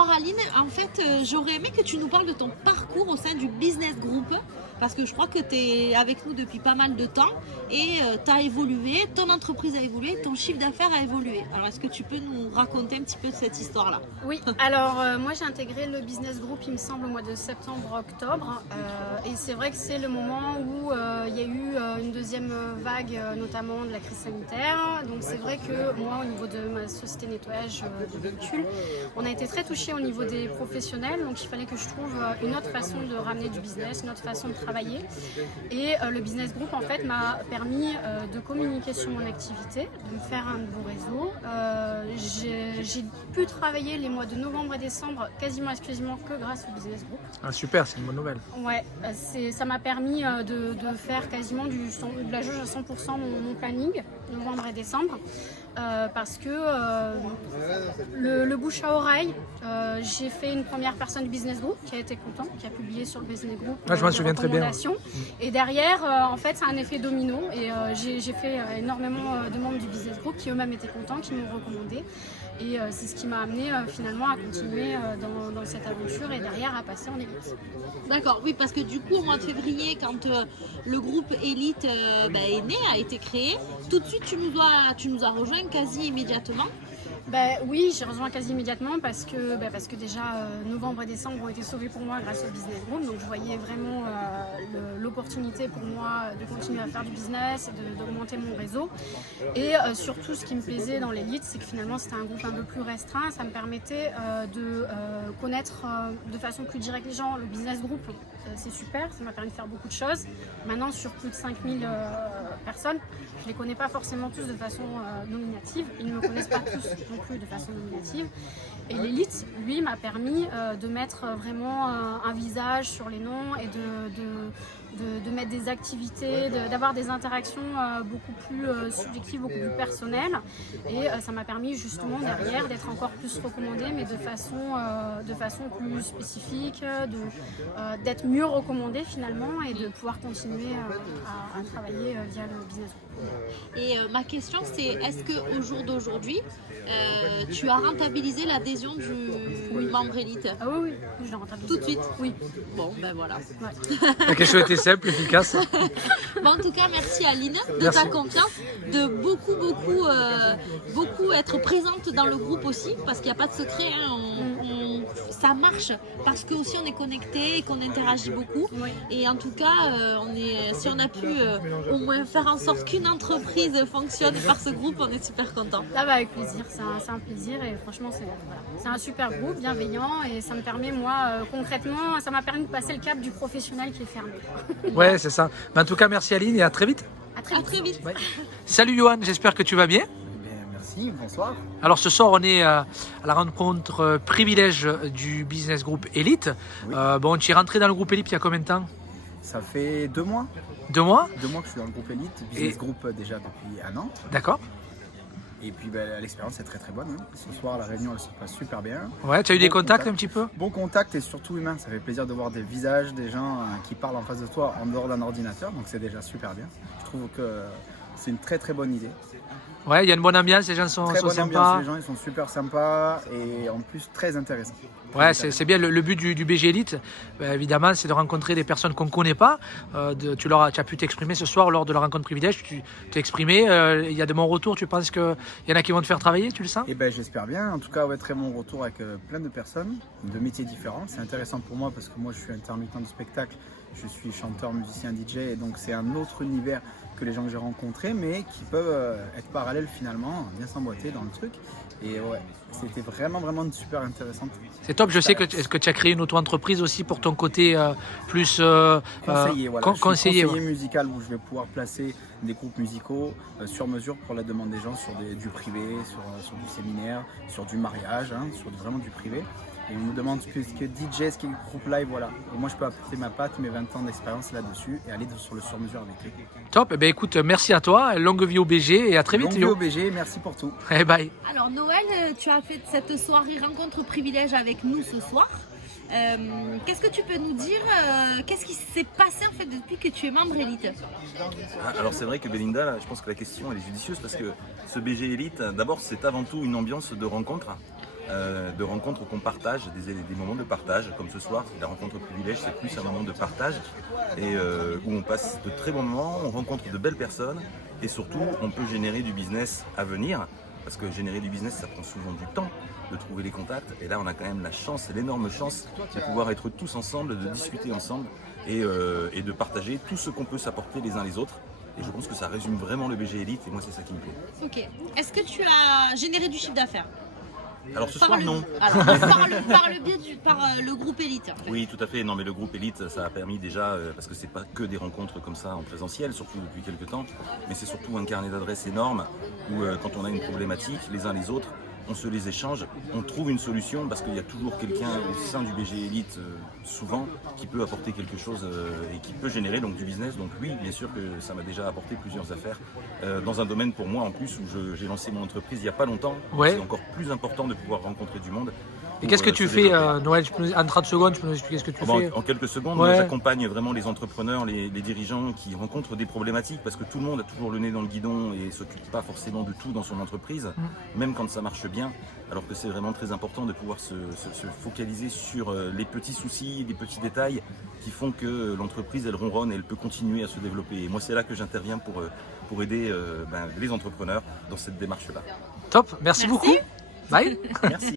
bonsoir Aline. En fait, j'aurais aimé que tu nous parles de ton parcours au sein du Business Group. Parce que je crois que tu es avec nous depuis pas mal de temps et tu as évolué, ton entreprise a évolué, ton chiffre d'affaires a évolué. Alors est-ce que tu peux nous raconter un petit peu de cette histoire-là? Oui, alors moi j'ai intégré le Business Group, il me semble, au mois de septembre-octobre. Et c'est vrai que c'est le moment où il y a eu une deuxième vague, notamment de la crise sanitaire. Donc c'est vrai que moi, au niveau de ma société de nettoyage de véhicules, on a été très touchés au niveau des professionnels. Donc il fallait que je trouve une autre façon de ramener du business, une autre façon de travailler. Et le Business Group en fait m'a permis de communiquer sur mon activité, de me faire un beau réseau. J'ai pu travailler les mois de novembre et décembre quasiment exclusivement que grâce au Business Group. Ah, super, c'est une bonne nouvelle. Ouais, ça m'a permis de faire quasiment de la jauge à 100% mon planning, novembre et décembre. Parce que le bouche à oreille, j'ai fait une première personne du Business Group qui a été content, qui a publié sur le Business Group. Je m'en souviens très bien. Et derrière, en fait, c'est un effet domino. Et j'ai fait énormément de membres du Business Group qui eux-mêmes étaient contents, qui m'ont recommandé. Et c'est ce qui m'a amené finalement à continuer dans cette aventure et derrière à passer en élite. D'accord, oui, parce que du coup, au mois de février, quand le groupe Élite est né, a été créé, tout de suite, tu nous as rejoint quasi immédiatement. Oui, j'ai rejoint quasi immédiatement parce que déjà novembre et décembre ont été sauvés pour moi grâce au Business Group. Donc je voyais vraiment l'opportunité pour moi de continuer à faire du business et d'augmenter mon réseau. Et surtout, ce qui me plaisait dans l'élite, c'est que finalement c'était un groupe un peu plus restreint. Ça me permettait de connaître de façon plus directe les gens. Le Business Group, c'est super, ça m'a permis de faire beaucoup de choses. Maintenant, sur plus de 5000 personnes, je ne les connais pas forcément tous de façon nominative. Ils ne me connaissent pas tous non plus de façon nominative. Et l'élite, lui, m'a permis de mettre vraiment un visage sur les noms et de mettre des activités, d'avoir des interactions beaucoup plus subjectives, beaucoup plus personnelles. Et ça m'a permis justement derrière d'être encore plus recommandée, mais de façon plus spécifique, d'être mieux recommandée finalement et de pouvoir continuer à travailler via le business. Et ma question c'est, est-ce qu'au jour d'aujourd'hui, tu as rentabilisé l'adhésion du membre élite? Ah oui, je l'ai rentabilisé. Tout de suite? Oui. Bon, ben voilà. Ouais. La question était simple, efficace. Bon, en tout cas, merci Aline de ta confiance, de beaucoup être présente dans le groupe aussi, parce qu'il n'y a pas de secret, hein, ça marche parce que aussi on est connecté et qu'on interagit beaucoup. Oui. Et en tout cas, si on a pu au moins faire en sorte qu'une entreprise fonctionne par ce groupe, on est super content. Avec plaisir, c'est un plaisir et franchement c'est un super groupe, bienveillant et ça me permet moi concrètement, ça m'a permis de passer le cap du professionnel qui est fermé. Ouais, c'est ça. Mais en tout cas, merci Aline et à très vite. À très À vite. très vite. Ouais. Salut Johan, j'espère que tu vas bien. Merci, bonsoir. Alors ce soir, on est à la rencontre privilège du Business Group Elite. Oui. Tu es rentré dans le groupe Elite il y a combien de temps? Ça fait 2 mois. 2 mois? 2 mois que je suis dans le groupe Elite, Business Group déjà depuis 1 an. D'accord. Et puis l'expérience est très très bonne. Hein. Ce soir, la réunion elle se passe super bien. Ouais, tu as eu des Bon contacts contact. un petit peu? Bon contact et surtout humain. Ça fait plaisir de voir des visages, des gens qui parlent en face de toi en dehors d'un ordinateur. Donc c'est déjà super bien. Je trouve que c'est une très très bonne idée. Ouais, il y a une bonne ambiance, les gens sont Très bonne sympas. ambiance, les gens ils sont super sympas et en plus très intéressants. Ouais, c'est bien. Le but du BG Elite, évidemment, c'est de rencontrer des personnes qu'on ne connaît pas. Tu as pu t'exprimer ce soir lors de la rencontre privilège. Tu t'es exprimé. Il y a de bons retours. Tu penses qu'il y en a qui vont te faire travailler, tu le sens? Et j'espère bien. En tout cas, très bon retour avec plein de personnes, de métiers différents. C'est intéressant pour moi parce que moi, je suis intermittent de spectacle. Je suis chanteur, musicien, DJ. Et donc, c'est un autre univers que les gens que j'ai rencontrés, mais qui peuvent être parallèles finalement, bien s'emboîter dans le truc. Et ouais, c'était vraiment super intéressant. C'est top. Je sais que tu as créé une auto-entreprise aussi pour ton côté plus conseiller. Voilà. Je suis conseiller ouais. musical où je vais pouvoir placer des groupes musicaux sur mesure pour la demande des gens sur du privé, sur du séminaire, sur du mariage, hein, sur vraiment du privé. Et on me demande ce que DJ, ce qui est groupe live, voilà. Et moi, je peux apporter ma patte, mes 20 ans d'expérience là-dessus et aller sur le sur-mesure avec eux. Top. Écoute, merci à toi. Longue vie au BG et à très vite. Longue vie au BG, merci pour tout. Hey, bye. Alors Noël, tu as fait cette soirée rencontre privilège avec nous ce soir. Qu'est-ce que tu peux nous dire? Qu'est-ce qui s'est passé en fait depuis que tu es membre élite? Alors c'est vrai que Belinda, là, je pense que la question elle est judicieuse parce que ce BG Elite, d'abord c'est avant tout une ambiance de rencontre. de rencontres qu'on partage, des moments de partage, comme ce soir, la rencontre privilège, c'est plus un moment de partage, et où on passe de très bons moments, on rencontre de belles personnes, et surtout, on peut générer du business à venir, parce que générer du business, ça prend souvent du temps de trouver les contacts, et là, on a quand même la chance, l'énorme chance de pouvoir être tous ensemble, de discuter ensemble, et de partager tout ce qu'on peut s'apporter les uns les autres. Et je pense que ça résume vraiment le BG Elite, et moi, c'est ça qui me plaît. Ok. Est-ce que tu as généré du chiffre d'affaires? Alors ce soir, non. Alors, par le biais le groupe Elite. En fait. Oui, tout à fait. Non, mais le groupe Elite, ça a permis déjà, parce que c'est pas que des rencontres comme ça en présentiel, surtout depuis quelques temps, mais c'est surtout un carnet d'adresses énorme où quand on a une problématique, les uns les autres, on se les échange, on trouve une solution parce qu'il y a toujours quelqu'un au sein du BG Elite, souvent, qui peut apporter quelque chose et qui peut générer donc du business. Donc oui, bien sûr que ça m'a déjà apporté plusieurs affaires dans un domaine pour moi en plus où j'ai lancé mon entreprise il n'y a pas longtemps. Ouais. C'est encore plus important de pouvoir rencontrer du monde. Et qu'est-ce que tu fais, Noël, en 30 secondes, tu peux nous expliquer ce que tu fais? En quelques secondes, Ouais. moi, j'accompagne vraiment les entrepreneurs, les dirigeants qui rencontrent des problématiques parce que tout le monde a toujours le nez dans le guidon et ne s'occupe pas forcément de tout dans son entreprise, même quand ça marche bien, alors que c'est vraiment très important de pouvoir se focaliser sur les petits soucis, les petits détails qui font que l'entreprise, elle ronronne et elle peut continuer à se développer. Et moi, c'est là que j'interviens pour aider les entrepreneurs dans cette démarche-là. Top, merci beaucoup. Bye. Merci.